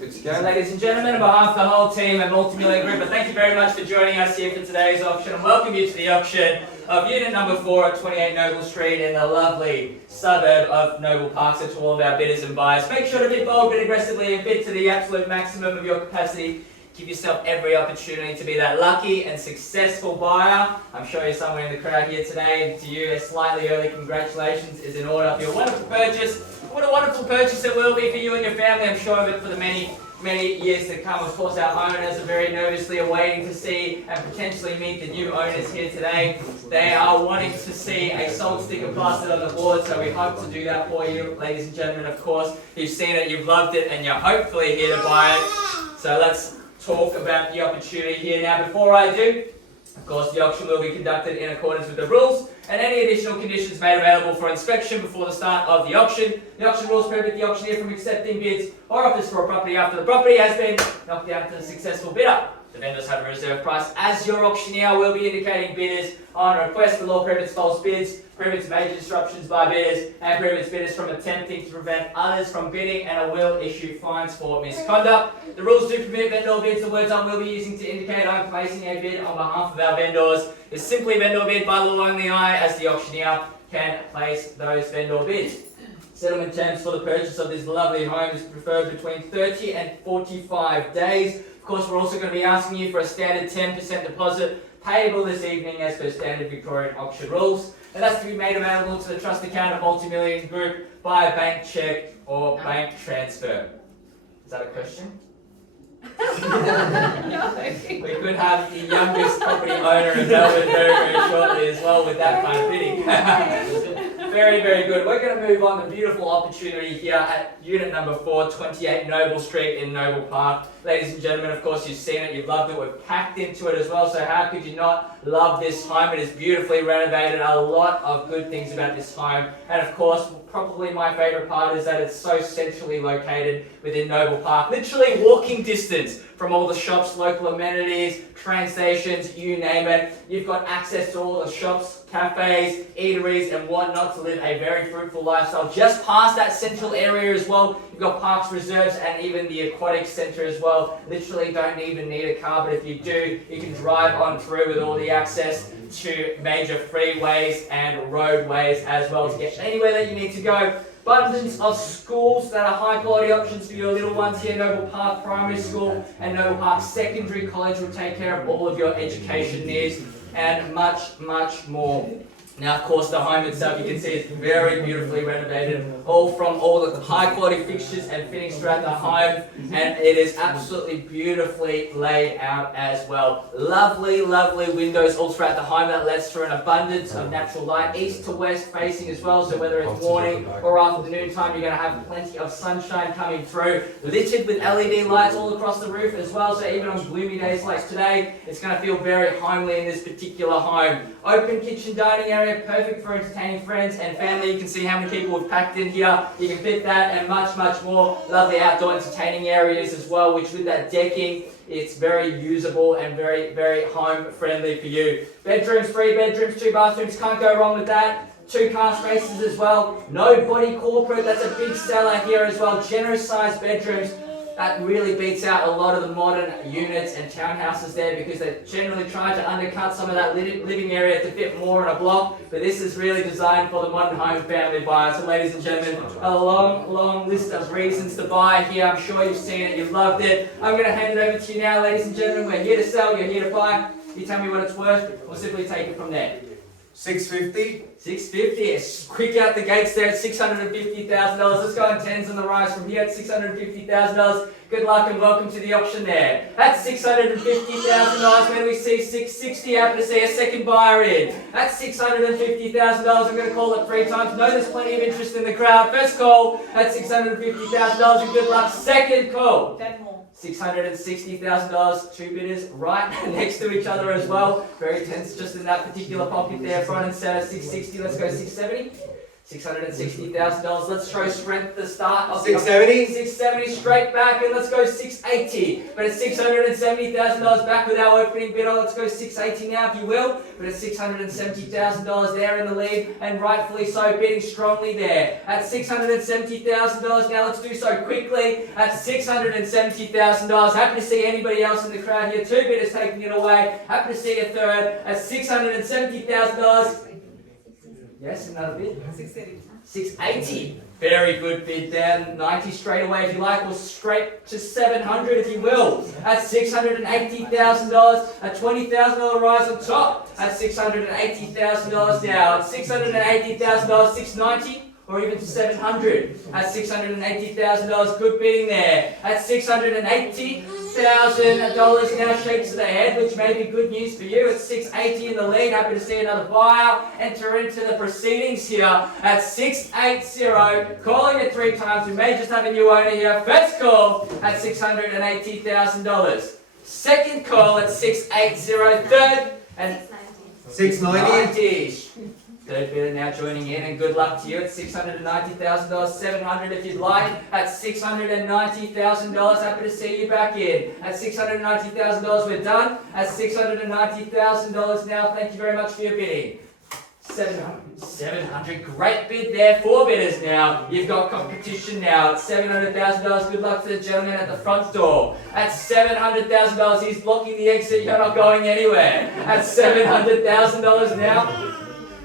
Good to go, ladies and gentlemen, on behalf of the whole team at Multimillion Group, thank you very much for joining us here for today's auction and welcome you to the auction of unit number 4 at 28 Noble Street in the lovely suburb of Noble Park. So to all of our bidders and buyers, make sure to bid bold, bid aggressively and bid to the absolute maximum of your capacity. Give yourself every opportunity to be that lucky and successful buyer. I'm sure you're somewhere in the crowd here today, and to you a slightly early congratulations is in order for your wonderful purchase. What a wonderful purchase it will be for you and your family, I'm sure of it, for the many years to come. Of course, our owners are very nervously awaiting to see and potentially meet the new owners here today. They are wanting to see a sold sticker plastered on the board, so we hope to do that for you, ladies and gentlemen. Of course, you've seen it, you've loved it, and you're hopefully here to buy it. So let's talk about the opportunity here. Now, before I do, of course, the auction will be conducted in accordance with the rules, and any additional conditions made available for inspection before the start of the auction. The auction rules prohibit the auctioneer from accepting bids or offers for a property after the property has been knocked out to the successful bidder. The vendors have a reserve price. As your auctioneer will be indicating bidders on request, the law prohibits false bids, prohibits major disruptions by bidders, and prohibits bidders from attempting to prevent others from bidding, and will issue fines for misconduct. The rules do permit vendor bids. The words I will be using to indicate I'm placing a bid on behalf of our vendors is simply vendor bid. By law only I, as the auctioneer, can place those vendor bids. Settlement terms for the purchase of this lovely home is preferred between 30 and 45 days. Of course, we're also going to be asking you for a standard 10% deposit payable this evening as per standard Victorian auction rules. And that's to be made available to the trust account of Multimillion Group by a bank cheque or bank transfer. Is that a question? No. We could have the youngest property owner in Melbourne very shortly as well with that kind of bidding. Very good. We're going to move on to beautiful opportunity here at unit number 4, 28 Noble Street in Noble Park. Ladies and gentlemen, of course, you've seen it, you've loved it, we've packed into it as well, so how could you not love this home? It is beautifully renovated, a lot of good things about this home, and of course, probably my favourite part is that it's so centrally located within Noble Park, literally walking distance from all the shops, local amenities, train stations, you name it. You've got access to all the shops, cafes, eateries and whatnot to live a very fruitful lifestyle. Just past that central area as well, you've got parks, reserves and even the aquatic centre as well. Literally don't even need a car, but if you do, you can drive on through with all the access to major freeways and roadways as well to get anywhere that you need to go. Abundance of schools that are high quality options for your little ones here. Noble Park Primary School and Noble Park Secondary College will take care of all of your education needs and much more. Now, of course, the home itself, you can see it's very beautifully renovated, all from all the high quality fixtures and fittings throughout the home, and it is absolutely beautifully laid out as well. Lovely windows all throughout the home that lets through an abundance of natural light, east to west facing as well, so whether it's morning or afternoon time, you're going to have plenty of sunshine coming through, littered with LED lights all across the roof as well, so even on gloomy days like today, it's going to feel very homely in this particular home. Open kitchen dining area, perfect for entertaining friends and family. You can see how many people we've packed in here. You can fit that and much more. Lovely outdoor entertaining areas as well, which with that decking, it's very usable and very home friendly for you. Bedrooms, 3 bedrooms, 2 bathrooms, can't go wrong with that. 2 car spaces as well. No body corporate, that's a big seller here as well. Generous sized bedrooms. That really beats out a lot of the modern units and townhouses there because they generally try to undercut some of that living area to fit more in a block, but this is really designed for the modern home family buyer. So ladies and gentlemen, a long list of reasons to buy here. I'm sure you've seen it, you've loved it. I'm going to hand it over to you now, ladies and gentlemen. We're here to sell, you're here to buy. You tell me what it's worth, we'll simply take it from there. 650. 650, it's quick out the gates there at $650,000. Let's go on tens on the rise from here at $650,000. Good luck and welcome to the auction there. At $650,000, where do we see 660? Happy to see a second buyer in. At $650,000, I'm going to call it 3 times. No, there's plenty of interest in the crowd. First call at $650,000 and good luck. Second call. 10 more. $660,000, 2 bidders right next to each other as well. Very tense just in that particular pocket there, front and center, 660, let's go 670. $660,000. Let's show strength at the start. 670. 670 straight back, and let's go 680. But it's $670,000 back with our opening bidder. Let's go 680 now, if you will. But it's $670,000 there in the lead, and rightfully so, bidding strongly there. At $670,000 now, let's do so quickly. At $670,000. Happy to see anybody else in the crowd here. 2 bidders taking it away. Happy to see a third. At $670,000. Yes, another bid. 680. Very good bid there. 90 straight away if you like, or straight to 700 if you will. At $680,000, a $20,000 rise on top. At $680,000 now. At $680,000, 690. Or even to 700 at $680,000. Good bidding there. At $680,000 now shakes of the head, which may be good news for you. At 680 in the lead. Happy to see another buyer enter into the proceedings here at 680. Calling it 3 times. We may just have a new owner here. First call at $680,000. Second call at 680. Third and 690. Third bidder now joining in, and good luck to you at $690,000, 700 if you'd like. At $690,000, happy to see you back in. At $690,000, we're done. At $690,000 now, thank you very much for your bidding. 700, great bid there. 4 bidders now. You've got competition now. At $700,000, good luck to the gentleman at the front door. At $700,000, he's blocking the exit. You're not going anywhere. At $700,000 now.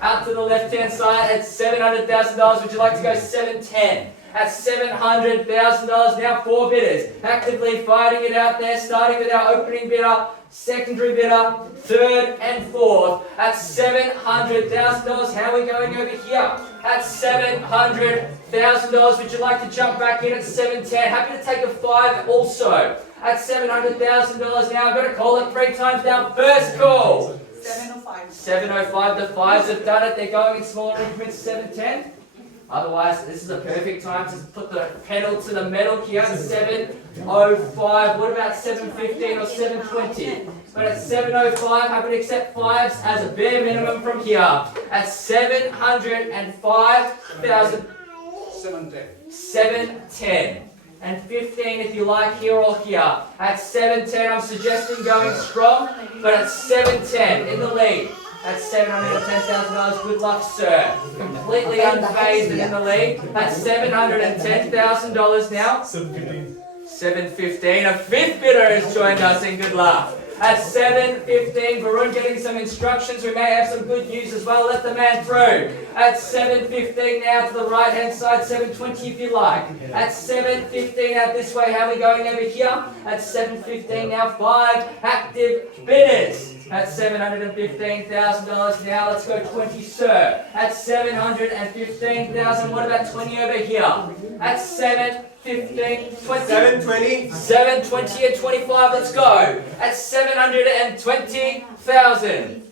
Out to the left-hand side at $700,000. Would you like to go 710? At $700,000 now, 4 bidders actively fighting it out there, starting with our opening bidder, secondary bidder, third and fourth. At $700,000, how are we going over here? At $700,000, would you like to jump back in at 710? Happy to take a 5 also. At $700,000 now, I'm going to call it 3 times now. First call. 705. 705, the 5s have done it. They're going in smaller increments, 710. Otherwise, this is a perfect time to put the pedal to the metal here at 705. What about 715 or 720? But at 705, happy to accept 5s as a bare minimum from here. At 705,000. 710. 710. And 15 if you like, here or here. At 710, I'm suggesting going strong, but at 710 in the lead. At $710,000, good luck, sir. Completely unfazed and in the lead. At $710,000 now. 715. 715. A 5th bidder has joined us, and good luck. At 7:15, Varun getting some instructions. We may have some good news as well. Let the man through. At 7:15 now to the right-hand side, 7:20 if you like. At 7:15 out this way, how are we going over here? At 7:15 now, 5 active bidders. At $715,000 now, let's go 20, sir. At $715,000, what about 20 over here? At 7:15, 20. 720. 720 and 25, let's go. At 720,000.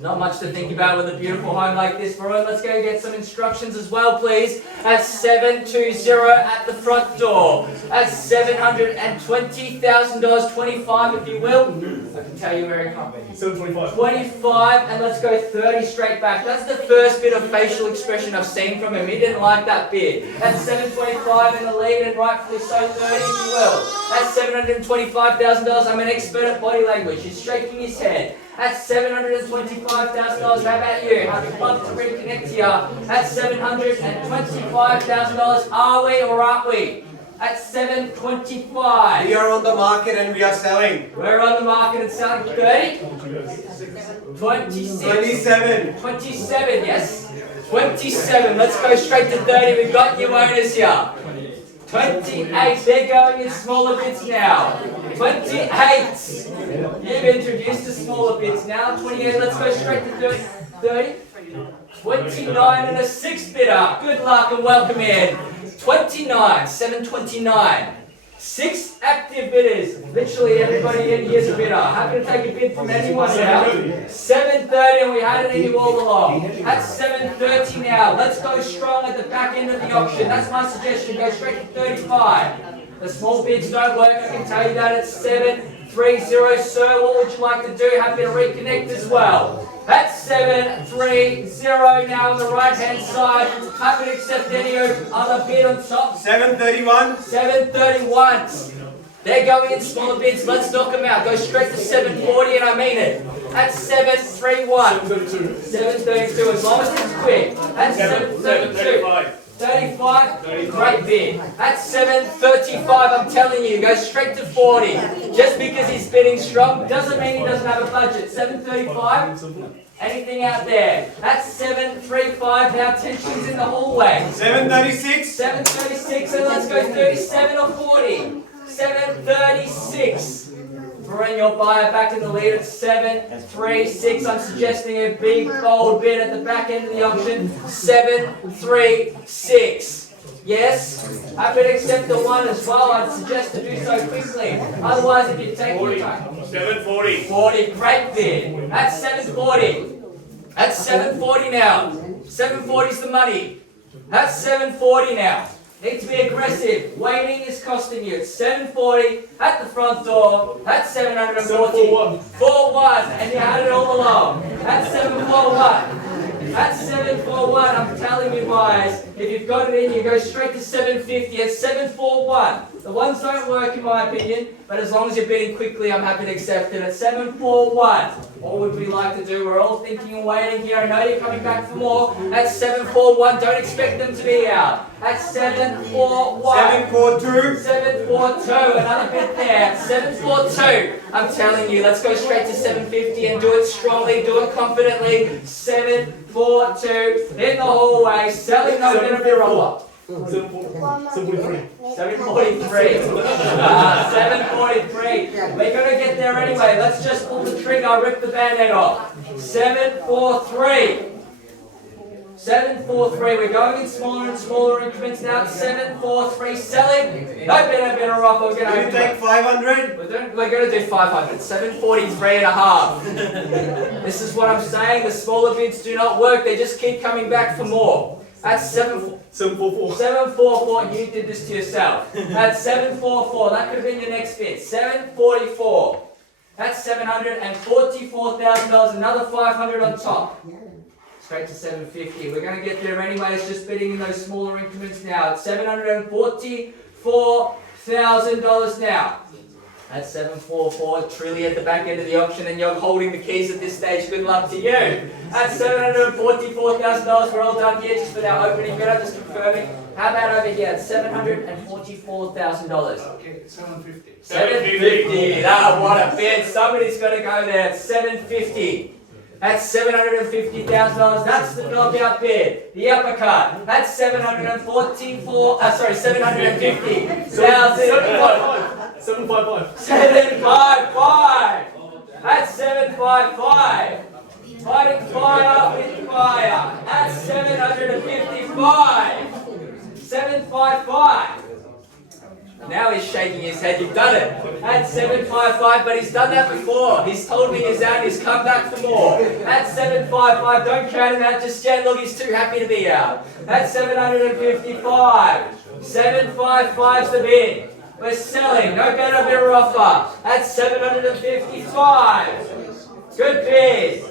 Not much to think about with a beautiful home like this, Varun. Let's go get some instructions as well, please. At 720 at the front door. At $720,000, 25 if you will. I can tell you where it comes. 725. 25, and let's go 30 straight back. That's the first bit of facial expression I've seen from him. He didn't like that bit. At 725 in the lead, and rightfully so, 30 if you will. At $725,000, I'm an expert at body language. He's shaking his head. At $725,000, how about you? I'd love to reconnect here. At $725,000, are we or aren't we? At 725. We are on the market and we are selling. We're on the market and selling 30? 26. 27. 27, yes? 27. Let's go straight to 30. We've got new owners here. 28. They're going in smaller bids now. 28. You've introduced to smaller bids now. 28. Let's go straight to 30. 29 and a 6th bidder. Good luck and welcome in. 29. 729. 6 active bidders. Literally everybody in here is a bidder. Happy to take a bid from anyone now. 730, and we had it in you all along. At 730 now. Let's go strong at the back end of the auction. That's my suggestion. Go straight to 35. The small bids don't work. I can tell you that. It's 730, sir. What would you like to do? Happy to reconnect as well. That's 730 now on the right hand side. Happy to accept any other bid on top. 731. 731. They're going in smaller bids. Let's knock them out. Go straight to 740 and I mean it. That's 731. 732. As long as it's quick. That's 732. 35, great bid. That's 735, I'm telling you, go straight to 40. Just because he's bidding strong doesn't mean he doesn't have a budget. 735, anything out there? That's 735, now tension's in the hallway. 736. 736, and let's go 37 or 40. 736. Varun, your buyer back in the lead at 736. I'm suggesting a big bold bid at the back end of the auction. 736. Yes? Happy to accept the one as well. I'd suggest to do so quickly. Otherwise, if you take your time. 740. 40. Great bid. That's 740. That's 740 now. 740 is the money. That's 740 now. Need to be aggressive. Waiting is costing you. It's 740 at the front door. That's 740. 4-1. And you had it all along. That's 741. That's 741. I'm telling you guys, if you've got it in, you go straight to 750. It's 741. The ones don't work in my opinion, but as long as you're bidding quickly, I'm happy to accept it. At 741. What would we like to do? We're all thinking and waiting here. I know you're coming back for more. At 741. Don't expect them to be out. At 741. 742. 742. Another bit there. 742. I'm telling you, let's go straight to 750 and do it strongly, do it confidently. 742 in the hallway. Selling no bit of your roll-up. 743. 743. 743. We're going to get there anyway. Let's just pull the trigger, rip the band-aid off. 743. 743. We're going in smaller and smaller increments now. 743. Selling. No bit of offer. We're going You take 500. We're going to do 500. 743 and a half. This is what I'm saying. The smaller bids do not work. They just keep coming back for more. That's 744. 744, you did this to yourself. That's 744, that could have been your next bid. 744, that's $744,000, another 500 on top. Straight to 750, we're going to get there anyways, just bidding in those smaller increments now. It's $744,000 now. That's 744, truly at the back end of the auction, and you're holding the keys at this stage. Good luck to you. That's $744,000. We're all done here just with our opening bid. I'm just confirming. How about over here? It's $744,000. Okay, 750. 750. Ah, what a bid. Somebody's got to go there. It's 750. That's $750,000. That's the knockout bid. The uppercut. That's $750,000. 755. 755. That's 755. Fighting fire with fire. That's 755. 755. Now he's shaking his head. You've done it. That's 755, but he's done that before. He's told me he's out. He's come back for more. That's 755. Don't count him out just yet. Look, he's too happy to be out. That's 755. 755's the bid. We're selling. No better bidder offer. That's 755. Good bid.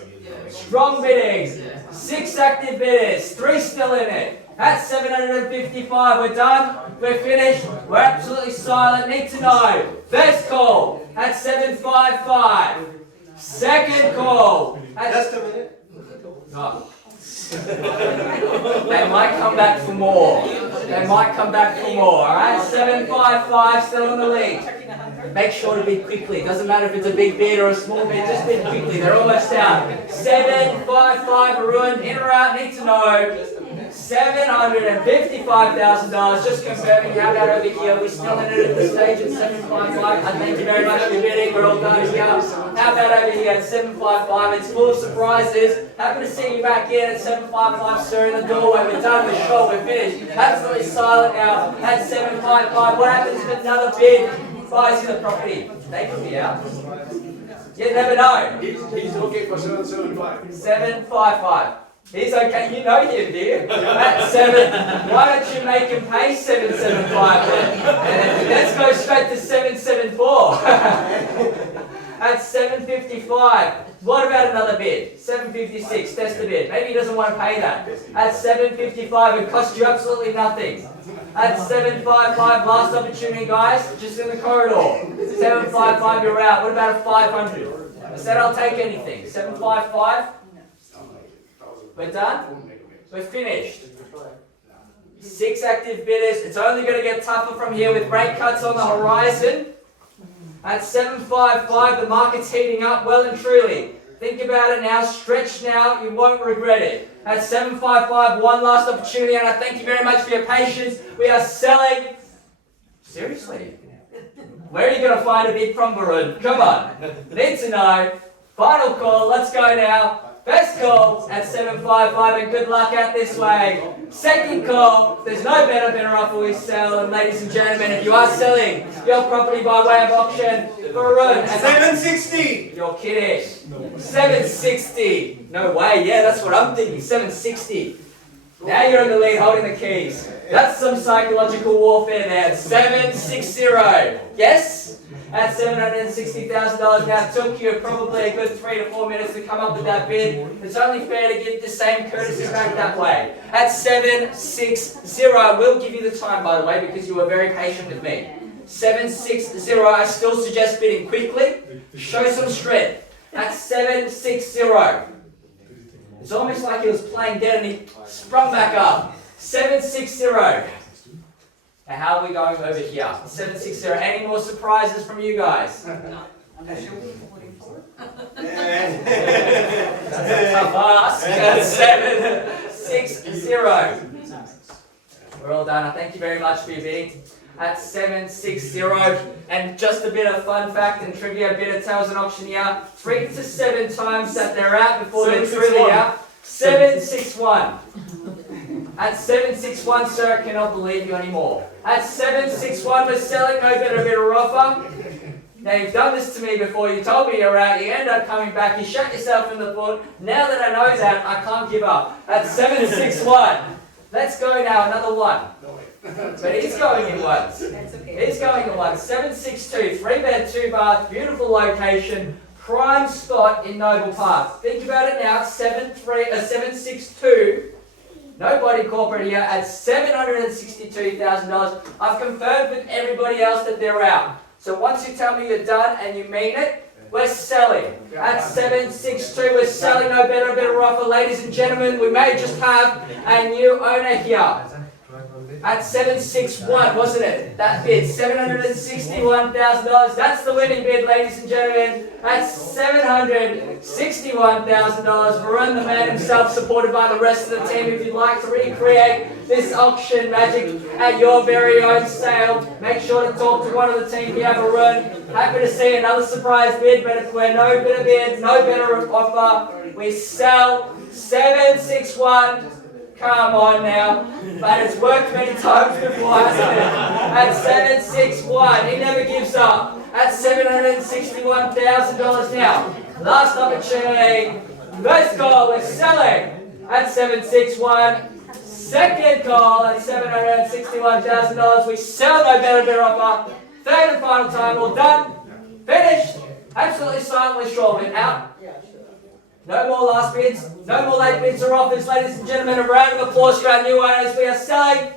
Strong bidding. 6 active bidders. 3 still in it. That's 755. We're done. We're finished. We're absolutely silent. Need to know. First call. That's 755. Second call. Just a minute. No. They might come back for more. They might come back for more. Alright? 755 still in the lead. Make sure to bid quickly. Doesn't matter if it's a big bid or a small bid, just bid quickly. They're almost out. 755 Varun, in or out, need to know. $755,000. Just confirming. How about over here? We're still in it at the stage at 755. I thank you very much for bidding. We're all done here. How about over here at 755? It's full of surprises. Happy to see you back in at 755, sir, in the doorway. We're done. We're short. We're finished. Absolutely silent now at 755. What happens if another bid buys you the property? They could be out. You never know. He's looking for 775. 755. He's okay. You know him, do you? At 7. Why don't you make him pay 775 then? Let's go straight to 774. At 750 755. What about another bid? 756. Test the bid. Maybe he doesn't want to pay that. At 755, it costs you absolutely nothing. At 755, last opportunity, guys. Just in the corridor. 755, you're out. What about a 500? I said I'll take anything. 755. We're done. We're finished. 6 active bidders. It's only going to get tougher from here with rate cuts on the horizon. At 755, the market's heating up well and truly. Think about it now, stretch now, you won't regret it. At 755, one last opportunity, and I thank you very much for your patience. We are selling. Seriously? Where are you going to find a bid from, Varun? Come on. Need to know. Final call, let's go now. First call at 755, and good luck out this way. Second call, there's no better offer we sell. And ladies and gentlemen, if you are selling your property by way of auction, Varun, 760. You're kidding. 760. No way. Yeah, that's what I'm thinking. 760. Now you're in the lead holding the keys. That's some psychological warfare there. 760. Yes? At $760,000 now, it took you probably a good 3 to 4 minutes to come up with that bid. It's only fair to give the same courtesy back that way. At 760, I will give you the time, by the way, because you were very patient with me. 760, I still suggest bidding quickly. Show some strength. At 760. It's almost like he was playing dead and he sprung back up. 760. Now how are we going over here? 760. Any more surprises from you guys? No. Unless you're putting forward. That's a tough ask. 760. We're all done. Thank you very much for your bidding. At 760. And just a bit of fun fact and trivia, bidder tells an auctioneer 3 to 7 times that they're out before they're truly out. 761. At 761, sir, I cannot believe you anymore. At 761, we're selling no better bidder offer. Now, you've done this to me before. You told me you're out. You end up coming back. You shot yourself in the foot. Now that I know that, I can't give up. At 761. Let's go now, another one. But he's going in once. That's okay. He's going in once. 762, 3-bed, 2-bath, beautiful location, prime spot in Noble Park. Think about it now. 762. Nobody corporate here at $762,000. I've confirmed with everybody else that they're out. So once you tell me you're done and you mean it, we're selling. At 762, we're selling no better offer. Ladies and gentlemen, we may just have a new owner here. At 761, wasn't it? That bid, $761,000. That's the winning bid, ladies and gentlemen. At $761,000. Varun, the man himself, supported by the rest of the team. If you'd like to recreate this auction magic at your very own sale, make sure to talk to one of the team here, Varun. Happy to see another surprise bid, but if we're no better bid, no better offer, we sell 761. Come on now. But it's worked many times before, hasn't it? At 761, he never gives up. At $761,000 now. Last opportunity. First call, we're selling at 761. Second call at $761,000. We sell no better offer. Third and final time, all done. Finished. Absolutely silently short of it. Out. No more last bids, no more late bids or offers. Ladies and gentlemen, a round of applause for our new owners. We are selling,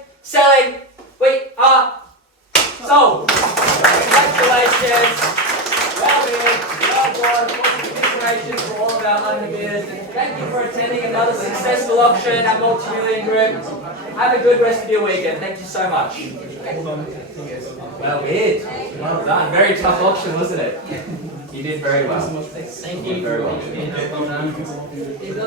we are sold. Congratulations. Well bid, well done. Congratulations for all of our owner bidders. Thank you for attending another successful auction at Multimillion Group. Have a good rest of your weekend. Thank you so much. Well bid. Well done. Very tough auction, wasn't it? You did very well. Thank you. Very well.